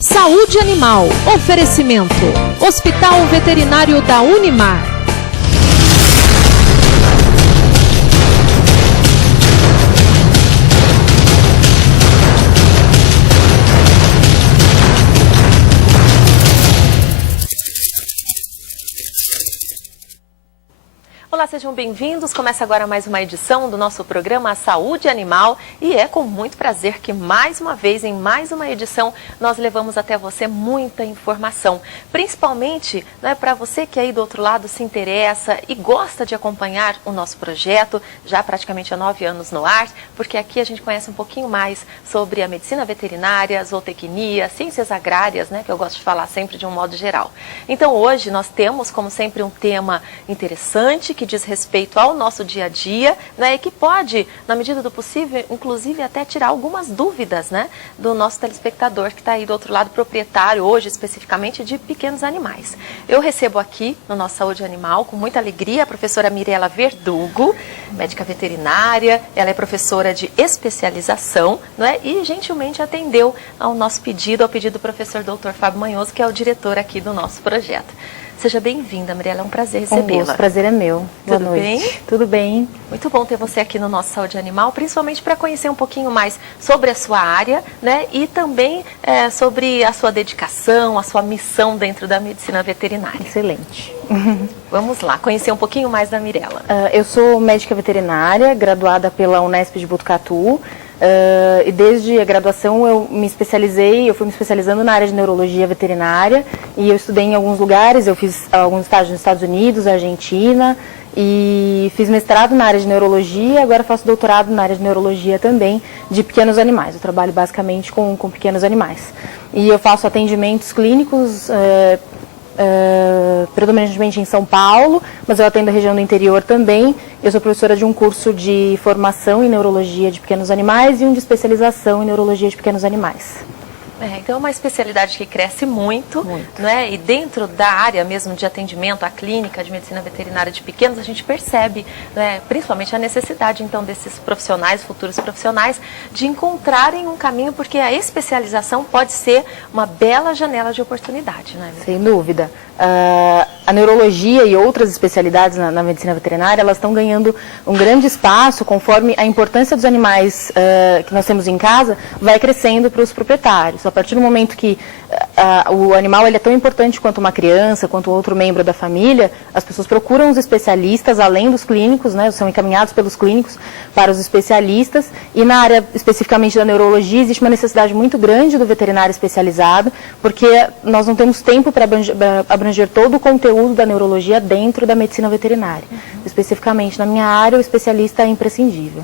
Saúde Animal. Oferecimento. Hospital Veterinário da Unimar. Olá, sejam bem-vindos. Começa agora mais uma edição do nosso programa Saúde Animal e é com muito prazer que mais uma vez, em mais uma edição, nós levamos até você muita informação. Principalmente para você que aí do outro lado se interessa e gosta de acompanhar o nosso projeto, já praticamente há 9 anos no ar, porque aqui a gente conhece um pouquinho mais sobre a medicina veterinária, zootecnia, ciências agrárias, que eu gosto de falar sempre de um modo geral. Então hoje nós temos, como sempre, um tema interessante que diz respeito ao nosso dia a dia, e que pode, na medida do possível, inclusive até tirar algumas dúvidas, do nosso telespectador que está aí do outro lado, proprietário, hoje especificamente, de pequenos animais. Eu recebo aqui no nosso Saúde Animal, com muita alegria, a professora Mirela Verdugo, médica veterinária, ela é professora de especialização, e gentilmente atendeu ao nosso pedido, ao pedido do professor Dr. Fábio Manhoso, que é o diretor aqui do nosso projeto. Seja bem-vinda, Mirela, é um prazer recebê-la. O prazer é meu. Boa noite. Bem? Tudo bem. Muito bom ter você aqui no nosso Saúde Animal, principalmente para conhecer um pouquinho mais sobre a sua área, e também sobre a sua dedicação, a sua missão dentro da medicina veterinária. Excelente. Vamos lá, conhecer um pouquinho mais da Mirela. Eu sou médica veterinária, graduada pela Unesp de Botucatu. E desde a graduação eu fui me especializando na área de neurologia veterinária e eu estudei em alguns lugares, eu fiz alguns estágios nos Estados Unidos, Argentina e fiz mestrado na área de neurologia, agora faço doutorado na área de neurologia também de pequenos animais. Eu trabalho basicamente com pequenos animais e eu faço atendimentos clínicos predominantemente em São Paulo, mas eu atendo a região do interior também. Eu sou professora de um curso de formação em neurologia de pequenos animais e um de especialização em neurologia de pequenos animais. Então é uma especialidade que cresce muito. E dentro da área mesmo de atendimento, a clínica de medicina veterinária de pequenos, a gente percebe, principalmente a necessidade então desses profissionais, futuros profissionais, de encontrarem um caminho, porque a especialização pode ser uma bela janela de oportunidade. Sem dúvida. A neurologia e outras especialidades na medicina veterinária, elas estão ganhando um grande espaço conforme a importância dos animais que nós temos em casa vai crescendo para os proprietários. A partir do momento que o animal ele é tão importante quanto uma criança, quanto outro membro da família, as pessoas procuram os especialistas, além dos clínicos, são encaminhados pelos clínicos para os especialistas. E na área especificamente da neurologia, existe uma necessidade muito grande do veterinário especializado, porque nós não temos tempo para abranger todo o conteúdo da neurologia dentro da medicina veterinária. Especificamente na minha área, o especialista é imprescindível.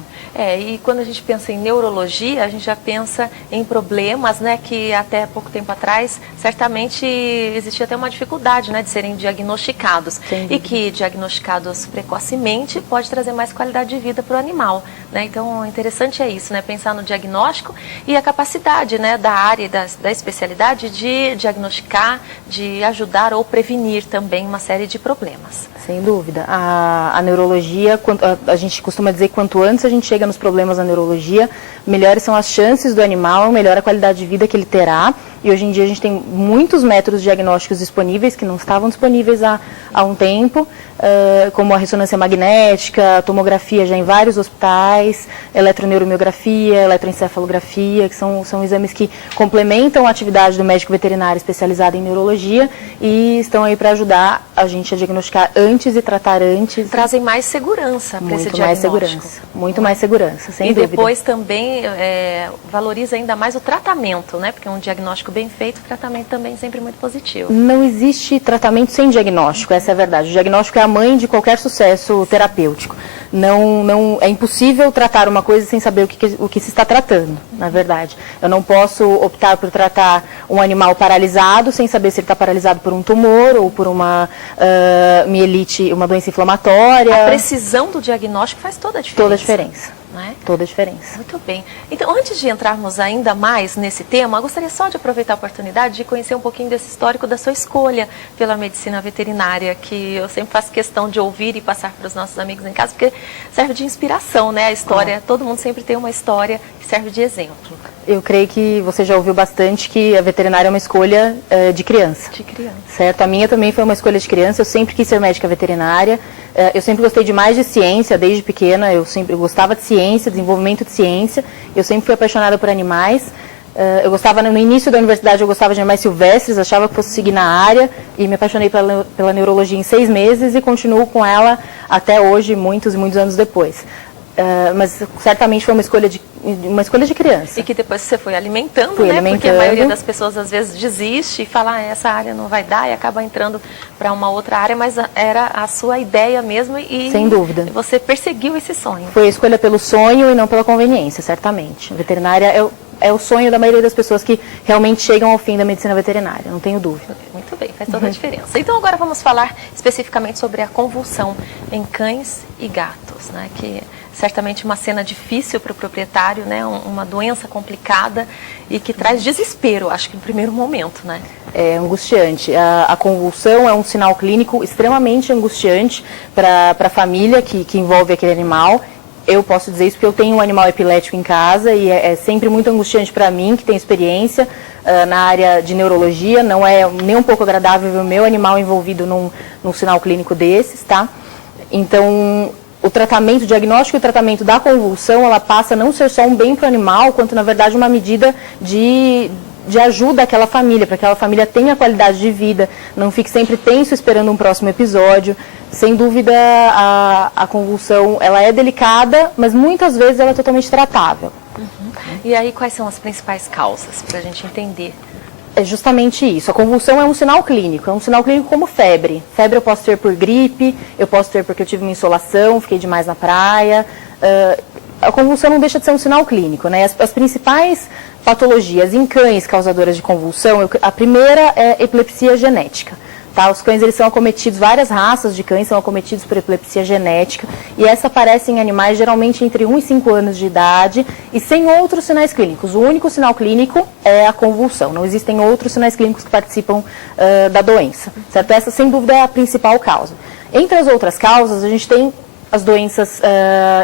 E quando a gente pensa em neurologia, a gente já pensa em problemas, que até pouco tempo atrás, certamente existia até uma dificuldade, de serem diagnosticados. E que diagnosticados precocemente pode trazer mais qualidade de vida para o animal. Então, interessante é isso, pensar no diagnóstico e a capacidade da área, da especialidade de diagnosticar, de ajudar ou prevenir também uma série de problemas. Sem dúvida. A neurologia, a gente costuma dizer que quanto antes a gente chega nos problemas da neurologia, melhores são as chances do animal, melhor a qualidade de vida que ele terá. E hoje em dia a gente tem muitos métodos diagnósticos disponíveis que não estavam disponíveis há um tempo, como a ressonância magnética, a tomografia já em vários hospitais, eletroneuromiografia, eletroencefalografia, que são exames que complementam a atividade do médico veterinário especializado em neurologia e estão aí para ajudar a gente a diagnosticar antes e tratar antes. Trazem mais segurança para esse diagnóstico. Muito mais segurança, sem dúvida. E depois também valoriza ainda mais o tratamento, porque um diagnóstico bem feito, o tratamento também é sempre muito positivo. Não existe tratamento sem diagnóstico, essa é a verdade. O diagnóstico é a mãe de qualquer sucesso terapêutico. Não, é impossível tratar uma coisa sem saber o que se está tratando, na verdade. Eu não posso optar por tratar um animal paralisado sem saber se ele está paralisado por um tumor ou por uma mielite, uma doença inflamatória. A precisão do diagnóstico faz toda a diferença. Toda a diferença. não é? Toda a diferença. Muito bem. Então, antes de entrarmos ainda mais nesse tema, eu gostaria só de aproveitar a oportunidade de conhecer um pouquinho desse histórico da sua escolha pela medicina veterinária, que eu sempre faço questão de ouvir e passar para os nossos amigos em casa, porque serve de inspiração, né? A história, todo mundo sempre tem uma história que serve de exemplo. Eu creio que você já ouviu bastante que a veterinária é uma escolha de criança. De criança. Certo? A minha também foi uma escolha de criança. Eu sempre quis ser médica veterinária. Eu sempre gostei demais de ciência, desde pequena. Eu gostava de ciência, desenvolvimento de ciência. Eu sempre fui apaixonada por animais. Eu gostava, no início da universidade, eu gostava de animais silvestres, achava que fosse seguir na área. E me apaixonei pela neurologia em 6 meses e continuo com ela até hoje, muitos e muitos anos depois. Mas certamente foi uma escolha de criança. E que depois você foi alimentando, né? Porque a maioria das pessoas às vezes desiste e fala, essa área não vai dar, e acaba entrando para uma outra área, mas era a sua ideia mesmo e sem dúvida. Você perseguiu esse sonho. Foi a escolha pelo sonho e não pela conveniência, certamente. A veterinária é o sonho da maioria das pessoas que realmente chegam ao fim da medicina veterinária, não tenho dúvida. Muito bem, faz toda a diferença. Então agora vamos falar especificamente sobre a convulsão em cães e gatos, né? Que certamente uma cena difícil para o proprietário, né? Uma doença complicada e que traz desespero, acho que no primeiro momento, né? É angustiante. A convulsão é um sinal clínico extremamente angustiante para a família que envolve aquele animal. Eu posso dizer isso porque eu tenho um animal epilético em casa e é sempre muito angustiante para mim, que tenho experiência na área de neurologia. Não é nem um pouco agradável ver o meu animal envolvido num sinal clínico desses, tá? Então, o diagnóstico e o tratamento da convulsão, ela passa a não ser só um bem para o animal, quanto, na verdade, uma medida de ajuda àquela família, para que aquela família tenha qualidade de vida, não fique sempre tenso esperando um próximo episódio. Sem dúvida, a convulsão, ela é delicada, mas muitas vezes ela é totalmente tratável. E aí, quais são as principais causas, para a gente entender? É justamente isso. A convulsão é um sinal clínico como febre. Febre eu posso ter por gripe, eu posso ter porque eu tive uma insolação, fiquei demais na praia. A convulsão não deixa de ser um sinal clínico, né? As principais patologias em cães causadoras de convulsão, a primeira é epilepsia genética. Tá? Os cães, eles são acometidos, várias raças de cães são acometidos por epilepsia genética, e essa aparece em animais geralmente entre 1 e 5 anos de idade e sem outros sinais clínicos. O único sinal clínico é a convulsão, não existem outros sinais clínicos que participam da doença. Certo? Essa, sem dúvida, é a principal causa. Entre as outras causas, a gente tem as doenças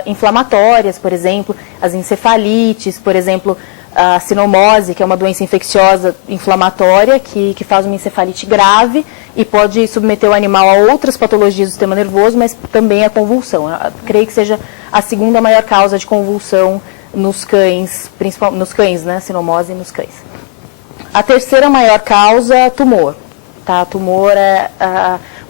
inflamatórias, por exemplo, as encefalites, por exemplo, a sinomose, que é uma doença infecciosa inflamatória que faz uma encefalite grave e pode submeter o animal a outras patologias do sistema nervoso, mas também a convulsão. Eu creio que seja a segunda maior causa de convulsão nos cães, principalmente nos cães, né? Sinomose nos cães. A terceira maior causa, tumor. Tá? Tumor é...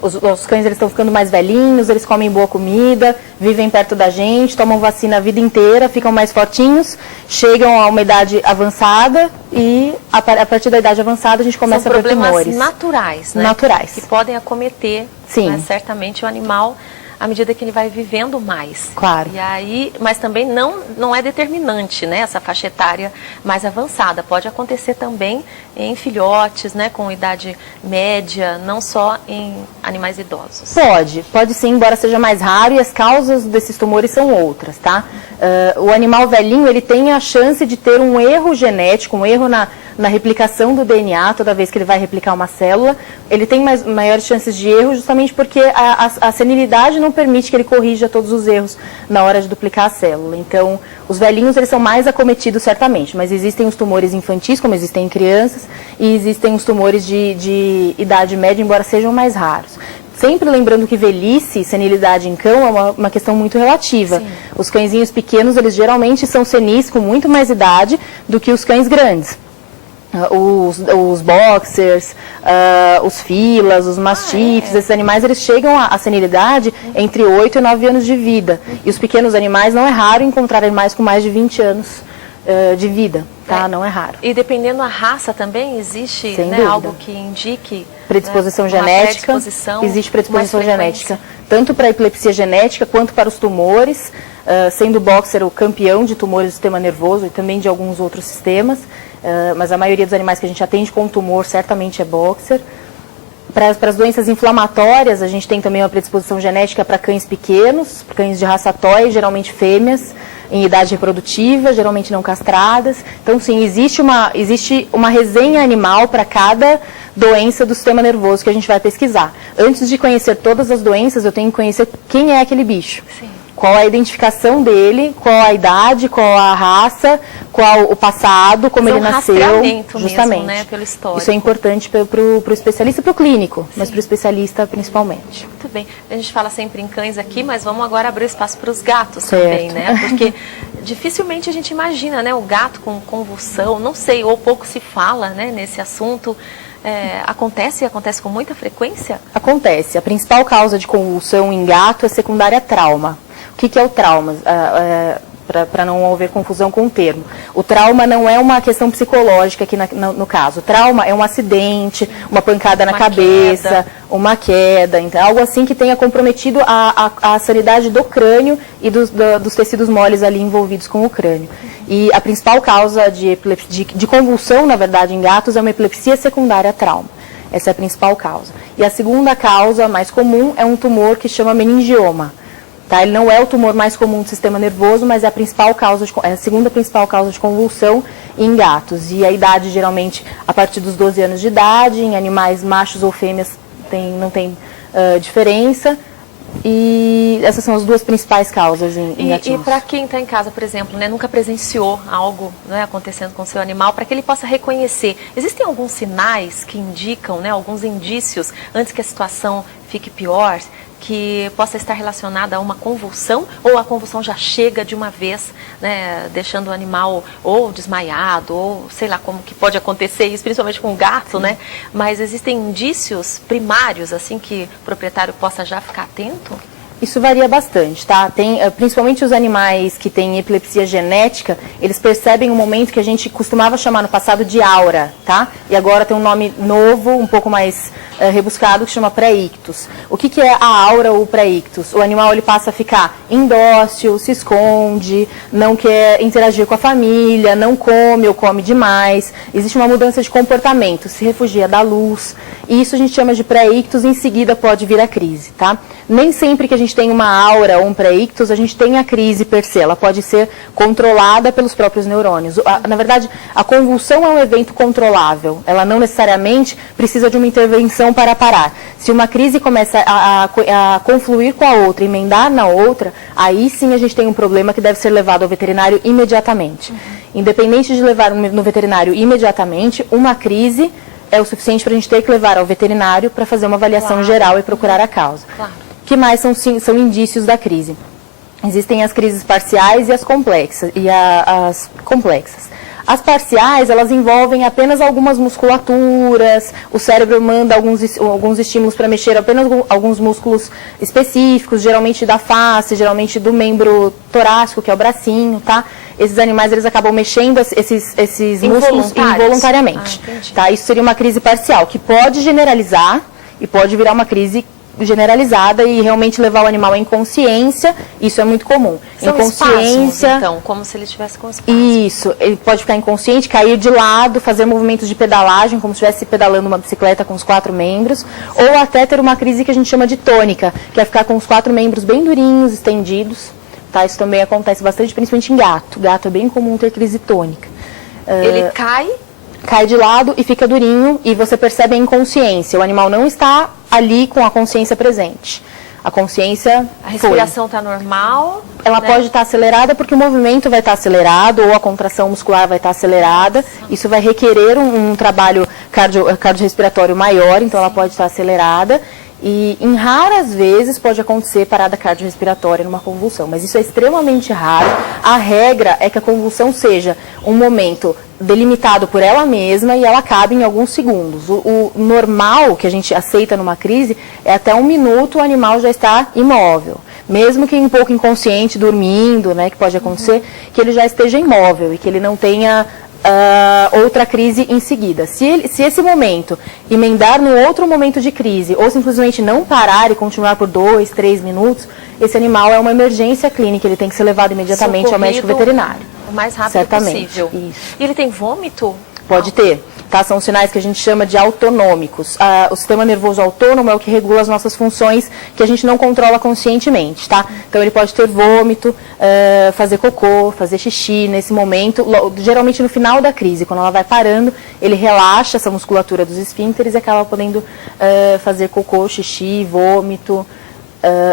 Os cães, eles estão ficando mais velhinhos, eles comem boa comida, vivem perto da gente, tomam vacina a vida inteira, ficam mais fortinhos, chegam a uma idade avançada e a partir da idade avançada a gente começa a ver tumores. São problemas naturais, né? Naturais. Que podem acometer, sim, né, certamente o animal à medida que ele vai vivendo mais. Claro. E aí, mas também não é determinante, né, essa faixa etária mais avançada. Pode acontecer também em filhotes, né, com idade média, não só em animais idosos. Pode sim, embora seja mais raro, e as causas desses tumores são outras, tá? O animal velhinho, ele tem a chance de ter um erro genético, um erro na replicação do DNA, toda vez que ele vai replicar uma célula, ele tem maiores chances de erro justamente porque a senilidade não permite que ele corrija todos os erros na hora de duplicar a célula. Então, os velhinhos, eles são mais acometidos certamente, mas existem os tumores infantis, como existem em crianças, e existem os tumores de idade média, embora sejam mais raros. Sempre lembrando que velhice, senilidade em cão é uma questão muito relativa. Sim. Os cãezinhos pequenos, eles geralmente são senis com muito mais idade do que os cães grandes. Os boxers, os filas, os mastifes, esses animais, eles chegam à senilidade entre 8 e 9 anos de vida. E os pequenos animais, não é raro encontrar animais com mais de 20 anos de vida, tá? Não é raro. E dependendo da raça também, existe, né, algo que indique predisposição, né, genética? Existe predisposição genética, tanto para a epilepsia genética quanto para os tumores, sendo o boxer o campeão de tumores do sistema nervoso e também de alguns outros sistemas. Mas a maioria dos animais que a gente atende com tumor certamente é boxer. Para as doenças inflamatórias, a gente tem também uma predisposição genética para cães pequenos, cães de raça toy, geralmente fêmeas, em idade reprodutiva, geralmente não castradas. Então, sim, existe uma resenha animal para cada doença do sistema nervoso que a gente vai pesquisar. Antes de conhecer todas as doenças, eu tenho que conhecer quem é aquele bicho. Sim. Qual a identificação dele, qual a idade, qual a raça, qual o passado, como ele nasceu. Justamente. Mesmo, né, pelo histórico. Isso é importante para o especialista e para o clínico, sim, mas para o especialista principalmente. Muito bem. A gente fala sempre em cães aqui, mas vamos agora abrir espaço para os gatos também, né? Porque dificilmente a gente imagina, né, o gato com convulsão, não sei, ou pouco se fala, né, nesse assunto. Acontece com muita frequência? Acontece. A principal causa de convulsão em gato é secundária a trauma. O que é o trauma? Para não haver confusão com o termo. O trauma não é uma questão psicológica aqui no caso. O trauma é um acidente, uma pancada na cabeça, uma queda, então, algo assim que tenha comprometido a sanidade do crânio e dos tecidos moles ali envolvidos com o crânio. E a principal causa de convulsão, na verdade, em gatos é uma epilepsia secundária a trauma. Essa é a principal causa. E a segunda causa, mais comum, é um tumor que chama meningioma. Tá? Ele não é o tumor mais comum do sistema nervoso, mas é a segunda principal causa de convulsão em gatos. E a idade, geralmente, a partir dos 12 anos de idade, em animais machos ou fêmeas não tem diferença. E essas são as duas principais causas em gatinhos. E para quem está em casa, por exemplo, né, nunca presenciou algo, né, acontecendo com o seu animal, para que ele possa reconhecer, existem alguns sinais que indicam, né, alguns indícios, antes que a situação fique pior, que possa estar relacionada a uma convulsão, ou a convulsão já chega de uma vez, né, deixando o animal ou desmaiado, ou sei lá como que pode acontecer isso, principalmente com o gato, né? Mas existem indícios primários, assim, que o proprietário possa já ficar atento? Isso varia bastante, tá? Principalmente os animais que têm epilepsia genética, eles percebem um momento que a gente costumava chamar no passado de aura, tá? E agora tem um nome novo, um pouco mais rebuscado, que chama pré-ictus. O que é a aura ou pré-ictus? O animal ele passa a ficar indócil, se esconde, não quer interagir com a família, não come ou come demais. Existe uma mudança de comportamento, se refugia da luz. E isso a gente chama de pré-ictus, em seguida pode vir a crise, tá? Nem sempre que a gente tem uma aura ou um pré-ictus, a gente tem a crise per se. Ela pode ser controlada pelos próprios neurônios. Na verdade, a convulsão é um evento controlável. Ela não necessariamente precisa de uma intervenção para parar. Se uma crise começa a confluir com a outra, emendar na outra, aí sim a gente tem um problema que deve ser levado ao veterinário imediatamente. Independente de levar no veterinário imediatamente, uma crise é o suficiente para a gente ter que levar ao veterinário para fazer uma avaliação geral e procurar a causa. O que mais são indícios da crise? Existem as crises parciais e as complexas. As parciais, elas envolvem apenas algumas musculaturas, o cérebro manda alguns estímulos para mexer apenas alguns músculos específicos, geralmente da face, geralmente do membro torácico, que é o bracinho, tá? Esses animais, eles acabam mexendo esses músculos involuntariamente. Tá? Isso seria uma crise parcial, que pode generalizar e pode virar uma crise generalizada e realmente levar o animal à inconsciência. Isso é muito comum. São inconsciência, espasmos, então, como se ele estivesse com espasmos. Isso, ele pode ficar inconsciente, cair de lado, fazer movimentos de pedalagem, como se estivesse pedalando uma bicicleta com os 4 membros, ou até ter uma crise que a gente chama de tônica, que é ficar com os 4 membros bem durinhos, estendidos. Tá? Isso também acontece bastante, principalmente em gato. Gato é bem comum ter crise tônica. Ele cai de lado e fica durinho, e você percebe a inconsciência. O animal não está ali com a consciência presente. A consciência A respiração está normal? Ela pode estar acelerada porque o movimento vai estar acelerado, ou a contração muscular vai estar acelerada. Isso vai requerer um trabalho cardiorrespiratório maior, então ela pode estar acelerada. E em raras vezes pode acontecer parada cardiorrespiratória numa convulsão, mas isso é extremamente raro. A regra é que a convulsão seja um momento delimitado por ela mesma e ela acabe em alguns segundos. O normal que a gente aceita numa crise é até 1 minuto o animal já está imóvel. Mesmo que um pouco inconsciente, dormindo, né, que pode acontecer, que ele já esteja imóvel e que ele não tenha outra crise em seguida. Se esse momento emendar no outro momento de crise, ou simplesmente não parar e continuar por 2, 3 minutos, esse animal é uma emergência clínica, ele tem que ser levado imediatamente ao médico veterinário. O mais rápido possível. Isso. E ele tem vômito? Pode ter. tá? São sinais que a gente chama de autonômicos. O sistema nervoso autônomo é o que regula as nossas funções que a gente não controla conscientemente, tá? Então ele pode ter vômito, fazer cocô, fazer xixi nesse momento, geralmente no final da crise, quando ela vai parando, ele relaxa essa musculatura dos esfíncteres e acaba podendo fazer cocô, xixi, vômito.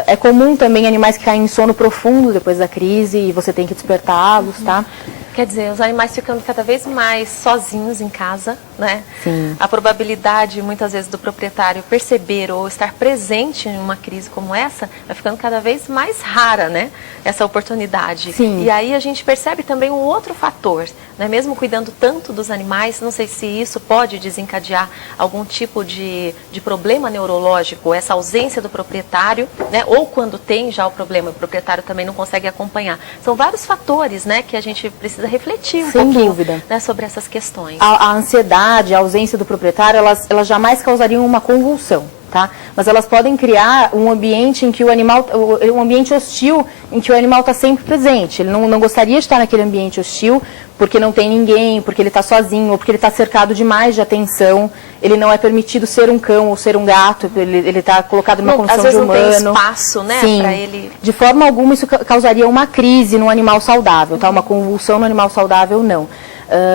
É comum também animais que caem em sono profundo depois da crise e você tem que despertá-los, tá? Quer dizer, os animais ficando cada vez mais sozinhos em casa, né? Sim. A probabilidade, muitas vezes, do proprietário perceber ou estar presente em uma crise como essa vai ficando cada vez mais rara, né? Essa oportunidade. Sim. E aí a gente percebe também um outro fator, né? Mesmo cuidando tanto dos animais, não sei se isso pode desencadear algum tipo de problema neurológico, essa ausência do proprietário, né? Ou quando tem já o problema, o proprietário também não consegue acompanhar. São vários fatores, né, que a gente precisa refletir um pouquinho, dúvida, né, sobre essas questões. A ansiedade, a ausência do proprietário, elas jamais causariam uma convulsão, tá? Mas elas podem criar um ambiente em que um ambiente hostil, em que o animal está sempre presente. Ele não gostaria de estar naquele ambiente hostil porque não tem ninguém, porque ele está sozinho, ou porque ele está cercado demais de atenção. Ele não é permitido ser um cão ou ser um gato, ele está colocado numa condição de humano. Às vezes não tem espaço, né, para ele... De forma alguma isso causaria uma crise no animal saudável, tá? Uma convulsão no animal saudável, não.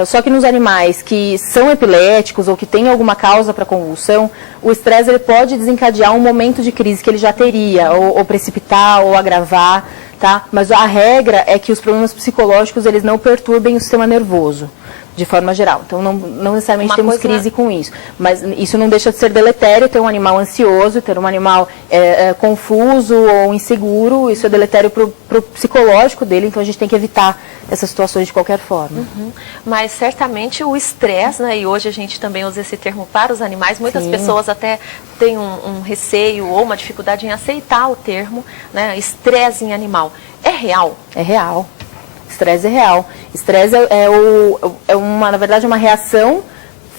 Só que nos animais que são epiléticos ou que têm alguma causa para convulsão, o estresse ele pode desencadear um momento de crise que ele já teria, ou precipitar, ou agravar, tá? Mas a regra é que os problemas psicológicos eles não perturbem o sistema nervoso, de forma geral. Então, não necessariamente temos crise com isso. Mas isso não deixa de ser deletério, ter um animal ansioso, ter um animal confuso ou inseguro. Isso é deletério para o psicológico dele, então a gente tem que evitar essas situações de qualquer forma. Mas certamente o estresse, né, e hoje a gente também usa esse termo para os animais, muitas pessoas até têm um receio ou uma dificuldade em aceitar o termo, né, estresse em animal. É real? É real. Estresse é real. Estresse na verdade, uma reação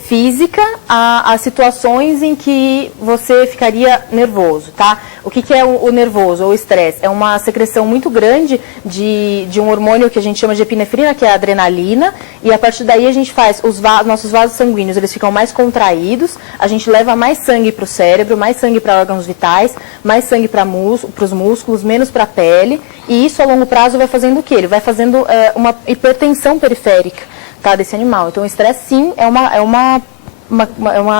física a situações em que você ficaria nervoso, tá? O que é o nervoso ou o estresse? É uma secreção muito grande de um hormônio que a gente chama de epinefrina, que é a adrenalina, e a partir daí a gente faz, nossos vasos sanguíneos, eles ficam mais contraídos, a gente leva mais sangue para o cérebro, mais sangue para órgãos vitais, mais sangue para os músculos, menos para a pele, e isso a longo prazo vai fazendo o quê? Ele vai fazendo uma hipertensão periférica, tá, desse animal. Então o estresse sim é uma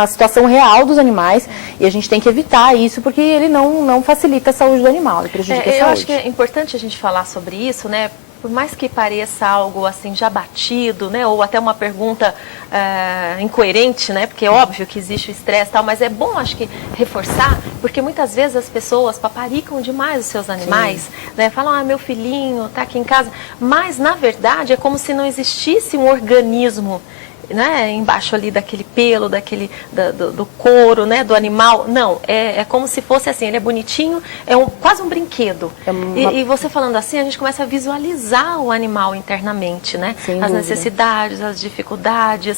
situação real dos animais e a gente tem que evitar isso porque ele não facilita a saúde do animal, ele prejudica a saúde. Eu acho que é importante a gente falar sobre isso, né? Por mais que pareça algo assim já batido, né? Ou até uma pergunta incoerente, né? Porque é óbvio que existe o estresse e tal, mas é bom, acho que, reforçar, porque muitas vezes as pessoas paparicam demais os seus animais, né? Falam, meu filhinho tá aqui em casa, mas na verdade é como se não existisse um organismo, né, embaixo ali daquele pelo, do couro, né, do animal. Não, é como se fosse assim, ele é bonitinho, quase um brinquedo. E você falando assim, a gente começa a visualizar o animal internamente, né? As necessidades, as dificuldades.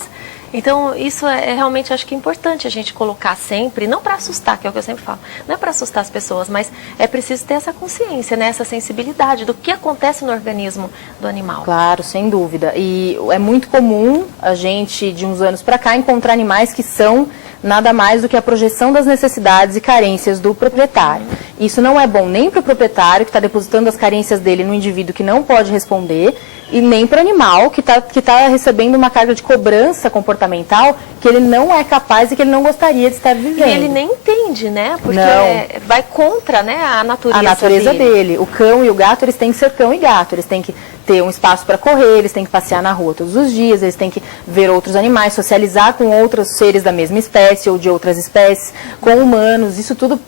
Então, isso realmente, acho que é importante a gente colocar sempre, não para assustar, que é o que eu sempre falo, não é para assustar as pessoas, mas é preciso ter essa consciência, né, essa sensibilidade do que acontece no organismo do animal. Claro, sem dúvida. E é muito comum a gente, de uns anos para cá, encontrar animais que são nada mais do que a projeção das necessidades e carências do proprietário. Isso não é bom nem para o proprietário, que está depositando as carências dele no indivíduo que não pode responder, e nem para o animal, que tá recebendo uma carga de cobrança comportamental que ele não é capaz e que ele não gostaria de estar vivendo. E ele nem entende, né? Porque vai contra, né, a natureza dele. O cão e o gato, eles têm que ser cão e gato, eles têm que ter um espaço para correr, eles têm que passear na rua todos os dias, eles têm que ver outros animais, socializar com outros seres da mesma espécie ou de outras espécies, com humanos. Isso tudo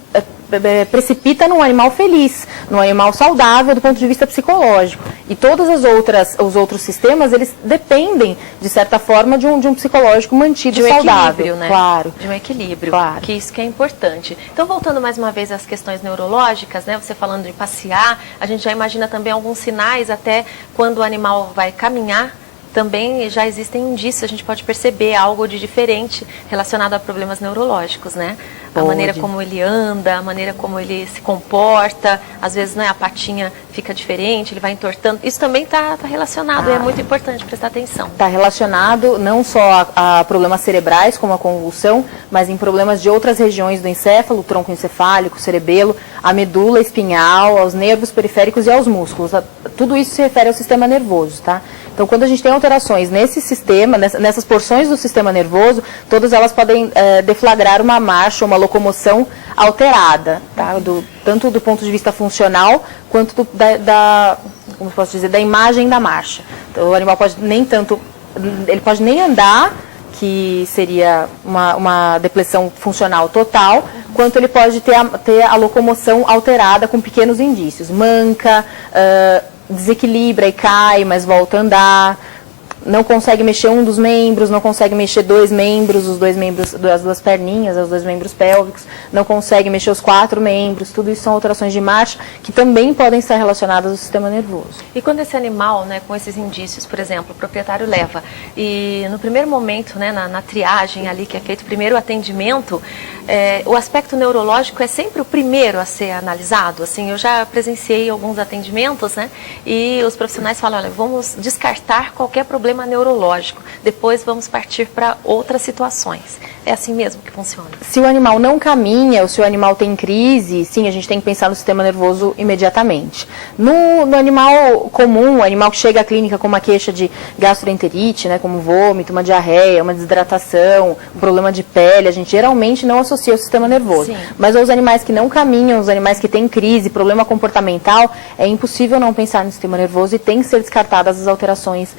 precipita num animal feliz, num animal saudável do ponto de vista psicológico. E todas os outros sistemas, eles dependem, de certa forma, de um psicológico mantido saudável. De um equilíbrio, né? Claro. De um equilíbrio, claro. Que isso que é importante. Então, voltando mais uma vez às questões neurológicas, né? Você falando de passear, a gente já imagina também alguns sinais, até quando o animal vai caminhar, também já existem indícios, a gente pode perceber algo de diferente relacionado a problemas neurológicos, né? A maneira como ele anda, a maneira como ele se comporta, às vezes, né, a patinha fica diferente, ele vai entortando. Isso também está relacionado e é muito importante prestar atenção. Está relacionado não só a problemas cerebrais, como a convulsão, mas em problemas de outras regiões do encéfalo, tronco encefálico, cerebelo, a medula espinhal, aos nervos periféricos e aos músculos. Tudo isso se refere ao sistema nervoso, tá? Então, quando a gente tem alterações nesse sistema, nessas porções do sistema nervoso, todas elas podem deflagrar uma marcha, uma locomoção alterada, tá? Tanto do ponto de vista funcional, quanto como posso dizer, da imagem da marcha. Então, o animal pode ele pode nem andar, que seria uma depressão funcional total, quanto ele pode ter a locomoção alterada com pequenos indícios. Manca, desequilibra e cai, mas volta a andar, não consegue mexer um dos membros, não consegue mexer dois membros, as duas perninhas, os dois membros pélvicos, não consegue mexer os 4 membros, tudo isso são alterações de marcha que também podem estar relacionadas ao sistema nervoso. E quando esse animal, né, com esses indícios, por exemplo, o proprietário leva, e no primeiro momento, né, na triagem ali, que é feito o primeiro atendimento, o aspecto neurológico é sempre o primeiro a ser analisado. Assim, eu já presenciei alguns atendimentos, né, e os profissionais falam, olha, vamos descartar qualquer problema neurológico, depois vamos partir para outras situações. É assim mesmo que funciona? Se o animal não caminha ou se o animal tem crise, sim, a gente tem que pensar no sistema nervoso imediatamente. No animal comum, o animal que chega à clínica com uma queixa de gastroenterite, né, como vômito, uma diarreia, uma desidratação, um problema de pele, a gente geralmente não associa ao sistema nervoso. Sim. Mas os animais que não caminham, os animais que têm crise, problema comportamental, é impossível não pensar no sistema nervoso e tem que ser descartadas as alterações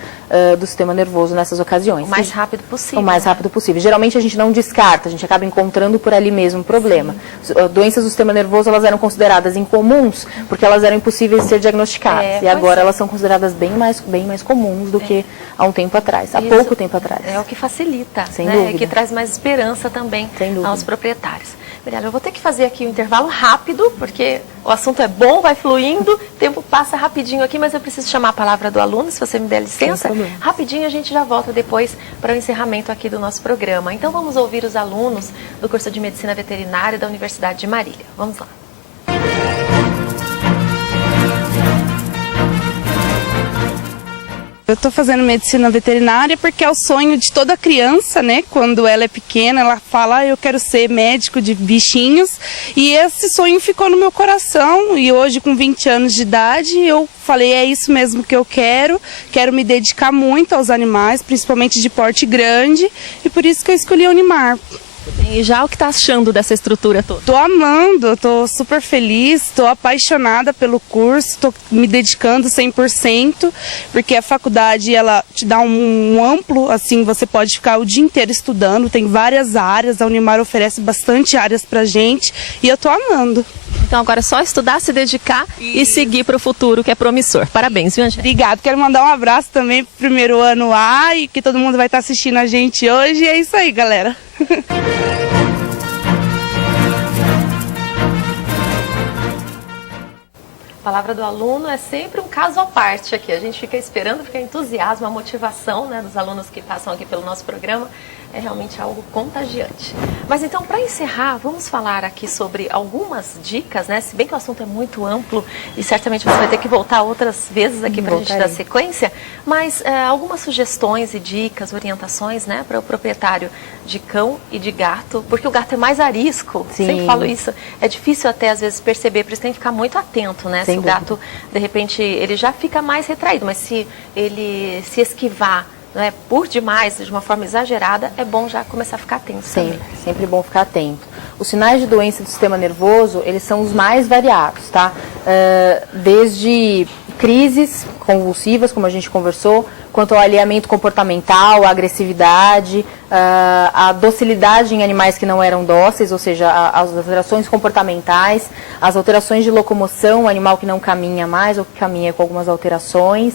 do sistema nervoso nessas ocasiões. O mais rápido possível. O mais rápido possível. Geralmente a gente não descarta, a gente acaba encontrando por ali mesmo o problema. Sim. Doenças do sistema nervoso, elas eram consideradas incomuns porque elas eram impossíveis de ser diagnosticadas. E agora elas são consideradas bem mais comuns do que há um tempo atrás, há pouco tempo atrás. É o que facilita, sem né? dúvida. E que traz mais esperança também aos proprietários. Mirella, eu vou ter que fazer aqui um intervalo rápido, porque o assunto é bom, vai fluindo, o tempo passa rapidinho aqui, mas eu preciso chamar a palavra do aluno, se você me der licença. Rapidinho a gente já volta depois para o encerramento aqui do nosso programa. Então vamos ouvir os alunos do curso de Medicina Veterinária da Universidade de Marília. Vamos lá. Eu estou fazendo medicina veterinária porque é o sonho de toda criança, né? Quando ela é pequena, ela fala, eu quero ser médico de bichinhos. E esse sonho ficou no meu coração. E hoje, com 20 anos de idade, eu falei, é isso mesmo que eu quero. Quero me dedicar muito aos animais, principalmente de porte grande. E por isso que eu escolhi a Unimar. E já o que está achando dessa estrutura toda? Tô amando, tô super feliz, tô apaixonada pelo curso, tô me dedicando 100%, porque a faculdade ela te dá um amplo, assim, você pode ficar o dia inteiro estudando, tem várias áreas, a Unimar oferece bastante áreas pra gente e eu tô amando. Então agora é só estudar, se dedicar e seguir para o futuro, que é promissor. Parabéns, viu, Angélica? Obrigada. Quero mandar um abraço também pro primeiro ano A e que todo mundo vai estar assistindo a gente hoje. E é isso aí, galera. A palavra do aluno é sempre um caso à parte aqui. A gente fica esperando, fica entusiasmo, a motivação, né, dos alunos que passam aqui pelo nosso programa é realmente algo contagiante. Mas então, para encerrar, vamos falar aqui sobre algumas dicas, né? Se bem que o assunto é muito amplo e certamente você vai ter que voltar outras vezes aqui para a gente dar sequência, mas algumas sugestões e dicas, orientações, né, para o proprietário de cão e de gato, porque o gato é mais arisco, sempre falo isso, é difícil até às vezes perceber, por isso tem que ficar muito atento, né? Se o gato, de repente, ele já fica mais retraído, mas se ele se esquivar, né, por demais, de uma forma exagerada, é bom já começar a ficar atento também. Sempre bom ficar atento. Os sinais de doença do sistema nervoso, eles são os mais variados, tá? Desde crises convulsivas, como a gente conversou, quanto ao alinhamento comportamental, a agressividade, a docilidade em animais que não eram dóceis, ou seja, as alterações comportamentais, as alterações de locomoção, o animal que não caminha mais ou que caminha com algumas alterações,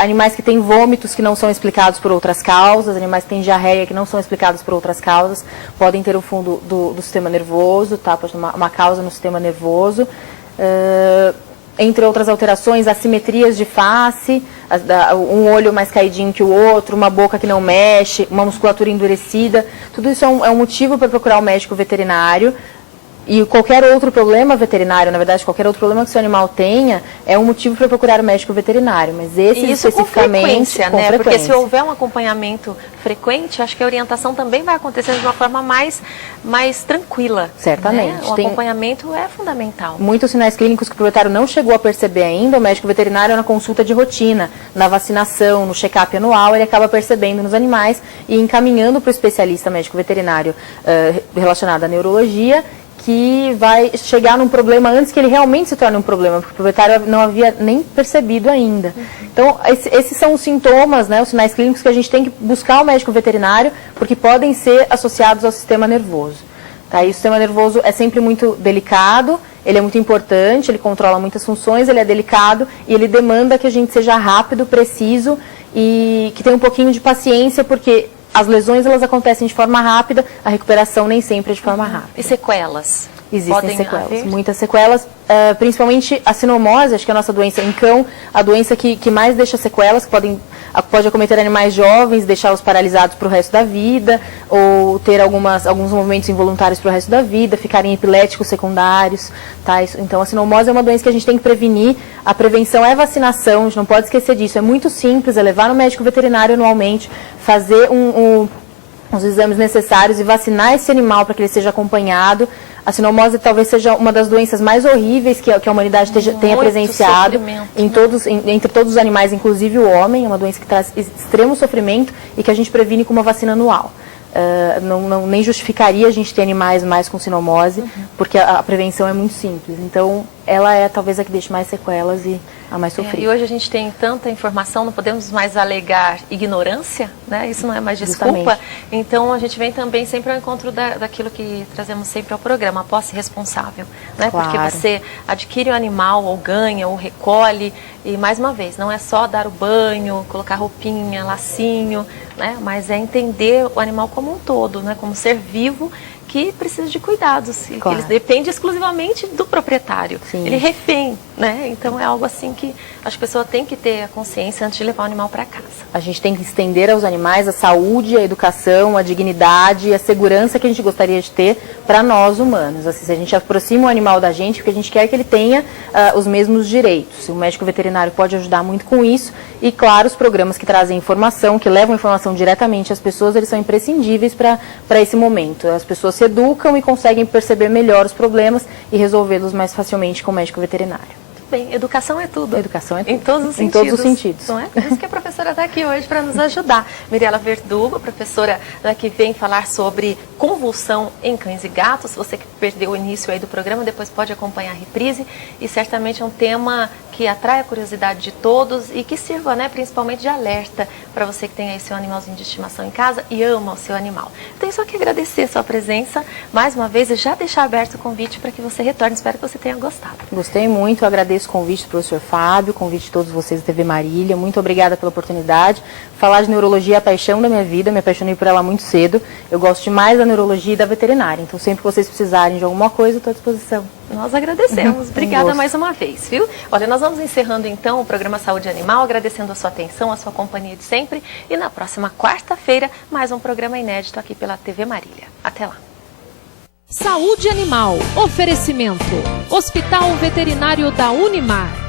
animais que têm vômitos que não são explicados por outras causas, animais que têm diarreia que não são explicados por outras causas, podem ter o fundo do sistema nervoso, tá? Pode ter uma causa no sistema nervoso. Entre outras alterações, assimetrias de face, um olho mais caidinho que o outro, uma boca que não mexe, uma musculatura endurecida. Tudo isso é um motivo para procurar o médico veterinário. E qualquer outro problema veterinário, na verdade, qualquer outro problema que o seu animal tenha, é um motivo para procurar o médico veterinário. Mas esse especificamente, com frequência, né? frequência. Porque se houver um acompanhamento frequente, acho que a orientação também vai acontecer de uma forma mais tranquila. Certamente. Né? O acompanhamento é fundamental. Muitos sinais clínicos que o proprietário não chegou a perceber ainda, o médico veterinário, na consulta de rotina, na vacinação, no check-up anual, ele acaba percebendo nos animais e encaminhando para o especialista médico veterinário relacionado à neurologia, que vai chegar num problema antes que ele realmente se torne um problema, porque o proprietário não havia nem percebido ainda. Então, esses são os sintomas, né, os sinais clínicos que a gente tem que buscar o médico veterinário, porque podem ser associados ao sistema nervoso. Tá? E o sistema nervoso é sempre muito delicado, ele é muito importante, ele controla muitas funções, ele é delicado e ele demanda que a gente seja rápido, preciso e que tenha um pouquinho de paciência, porque as lesões, elas acontecem de forma rápida, a recuperação nem sempre é de forma rápida. E sequelas? Existem sequelas, muitas sequelas, principalmente a sinomose, acho que é a nossa doença em cão, a doença que mais deixa sequelas, que pode acometer animais jovens, deixá-los paralisados para o resto da vida, ou ter alguns movimentos involuntários para o resto da vida, ficarem epiléticos secundários. Tá? Então a sinomose é uma doença que a gente tem que prevenir, a prevenção é vacinação, a gente não pode esquecer disso, é muito simples, é levar no médico veterinário anualmente, fazer os exames necessários e vacinar esse animal para que ele seja acompanhado. A sinomose talvez seja uma das doenças mais horríveis que a humanidade tenha presenciado entre todos os animais, inclusive o homem. É uma doença que traz extremo sofrimento e que a gente previne com uma vacina anual. Nem justificaria a gente ter animais mais com sinomose, porque a prevenção é muito simples. Então, ela é talvez a que deixe mais sequelas e a mais sofrida. E hoje a gente tem tanta informação, não podemos mais alegar ignorância, né? Isso não é mais desculpa. Justamente. Então, a gente vem também sempre ao encontro daquilo que trazemos sempre ao programa, a posse responsável. Né? Claro. Porque você adquire o animal, ou ganha, ou recolhe, e mais uma vez, não é só dar o banho, colocar roupinha, lacinho, né? Mas é entender o animal como um todo, né? Como ser vivo, que precisa de cuidados, claro. Que ele depende exclusivamente do proprietário. Sim. Ele é refém, né? Então é algo assim que as pessoas têm que ter a consciência antes de levar o animal para casa. A gente tem que estender aos animais a saúde, a educação, a dignidade e a segurança que a gente gostaria de ter para nós humanos. Assim, se a gente aproxima o animal da gente, porque a gente quer que ele tenha os mesmos direitos. O médico veterinário pode ajudar muito com isso e, claro, os programas que trazem informação, que levam informação diretamente às pessoas, eles são imprescindíveis para esse momento. As pessoas se educam e conseguem perceber melhor os problemas e resolvê-los mais facilmente com o médico veterinário. Bem, educação é tudo. Educação é tudo. Em todos os sentidos. Em todos os sentidos. Não é? Por isso que a professora está aqui hoje para nos ajudar. Mirela Verdugo, professora que vem falar sobre convulsão em cães e gatos. Você que perdeu o início aí do programa, depois pode acompanhar a reprise. E certamente é um tema que atrai a curiosidade de todos e que sirva, né, principalmente de alerta para você que tem aí seu animalzinho de estimação em casa e ama o seu animal. Tenho só que agradecer a sua presença mais uma vez e já deixar aberto o convite para que você retorne. Espero que você tenha gostado. Gostei muito, eu agradeço o convite do professor Fábio, o convite de todos vocês da TV Marília. Muito obrigada pela oportunidade. Falar de neurologia é a paixão da minha vida, me apaixonei por ela muito cedo. Eu gosto demais da neurologia e da veterinária, então sempre que vocês precisarem de alguma coisa, eu estou à disposição. Nós agradecemos. Obrigada mais uma vez, viu? Olha, nós vamos encerrando então o programa Saúde Animal, agradecendo a sua atenção, a sua companhia de sempre. E na próxima quarta-feira, mais um programa inédito aqui pela TV Marília. Até lá. Saúde Animal. Oferecimento. Hospital Veterinário da Unimar.